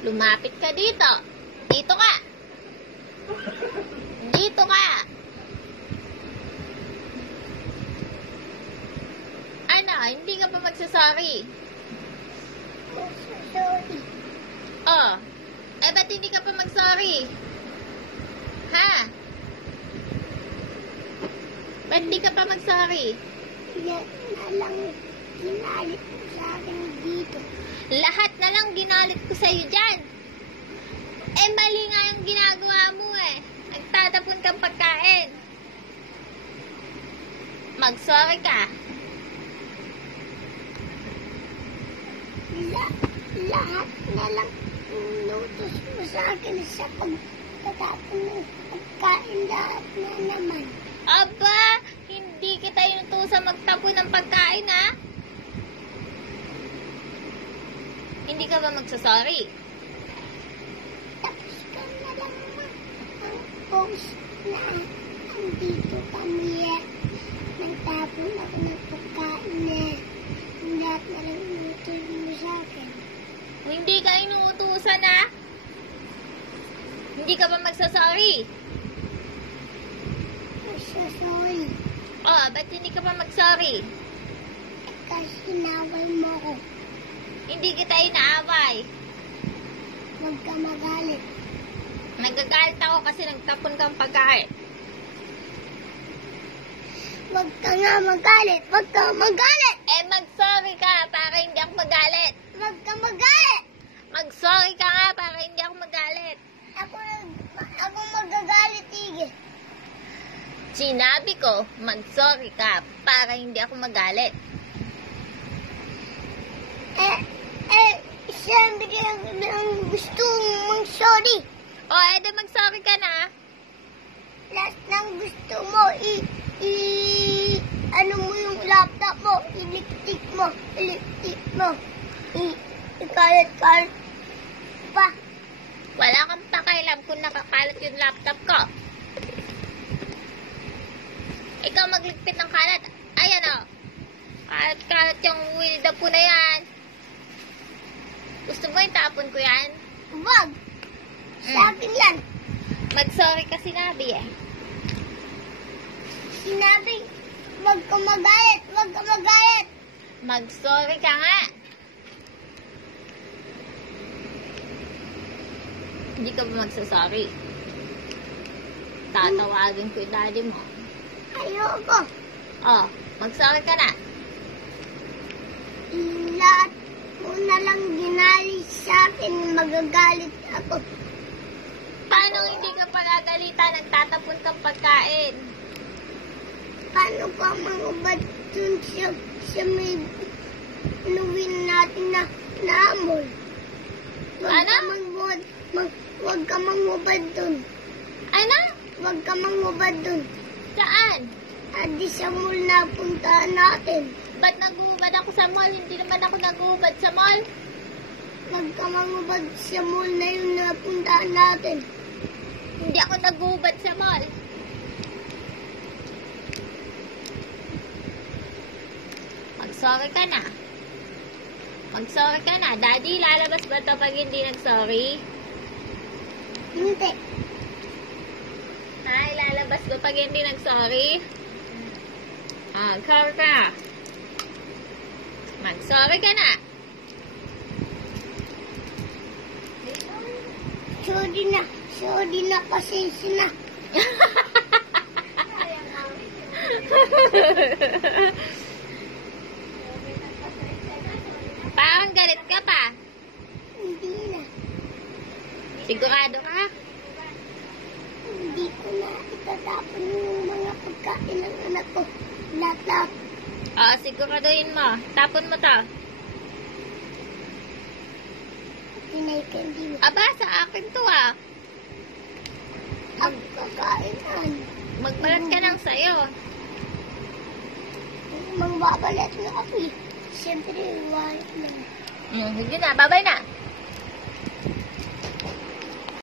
Lumapit ka dito. Dito ka. Dito ka. Ano, hindi ka pa magsasorry? Sorry. Oh. Eh, ba't hindi ka pa mag-sorry? Ha? Ba't hindi ka pa mag-sorry? Yan na lang ginalit mo sa akin dito. Lahat na lang ginalit ko sa'yo dyan. Eh, mali nga yung ginagawa mo eh. Nagtatapon kang pagkain. Mag-sorry ka. Lahat na lang inutos mo sa akin sa pagtatapon ng pagkain lahat na naman. Aba, hindi kita inutusan magtapon ng pagkain ha? Hindi ka ba magsasorry? Tapos ka na lang ang post na andito kami nagtapon ako ng pagkain lahat na lang inutos mo sa akin. Hindi ka inuutusan ha? Hindi ka ba magsasorry? Sorry. Oh, ba't hindi ka pa mag-sorry? Kasi inaway mo ko. Hindi kita inaaway. Huwag ka magalit. Nagagalit ako kasi nagtapon kang pagkain. Huwag ka nga magalit. Huwag ka magalit. Eh, mag-sorry ka para hindi ako magalit. Huwag ka magalit. Mag-sorry ka nga para hindi ako magalit. Ako magagalit, Ige. Sinabi ko, mag-sorry ka para hindi ako magalit. Siyempre ang gusto mong sorry. O, edi mag-sorry ka na. Lahat ng gusto mo, ano mo yung laptop mo, iliktik mo, ikalat-kalat pa. Wala kang pakialam kung nakakalat yung laptop ko. Ikaw magligpit ng kalat. Ayan o. Kalat-kalat yung wilda po na yan. Gusto mo yung tapon ko yan? Wag! Sa akin yan. Mag-sorry ka sinabi eh. Sinabi, wag ka magalit, wag ka magalit. Mag-sorry ka nga. Hindi ka ba magsasorry? Tatawagin ko yung daddy mo. Ayoko. Oh, mag-sorry ka na. Lahat mo na lang ginalit sa akin, magagalit ako. Paano hindi ka pagagalitan? Nagtatapon kang pagkain. Paano ka mangubad dun sa may inuwin natin na amol? Huwag ka mangubad dun. Ano? Huwag ka mangubad dun. Saan? Adi sa mall na puntaan natin. Ba't nag-uubad ako sa mall? Hindi naman ako nag-uubad sa mall. Huwag ka mangubad sa mall na yun na puntaan natin. Hindi ako nag-uubad sa mall. Mag-sorry ka na. Mag-sorry ka na. Daddy, lalabas ba ito pag hindi nag-sorry? Hindi. Ay, lalabas ba pag hindi nag-sorry? Sorry ka na. Mag-sorry ka na. Sorry na, pasensya na. Parang galit ka pa. Hindi na. Sigurado ka? Hindi ko na itatapon yung mga pagkain ng anak ko. Lahat. Oo, siguraduhin mo. Tapon mo to. Pinay-candy mo. Aba, sa akin to ah. Ang pagkainan. Magbalat ka ng sayo. Mangbabalat na ako eh. Siyempre, wallet lang. Sige na, babay na.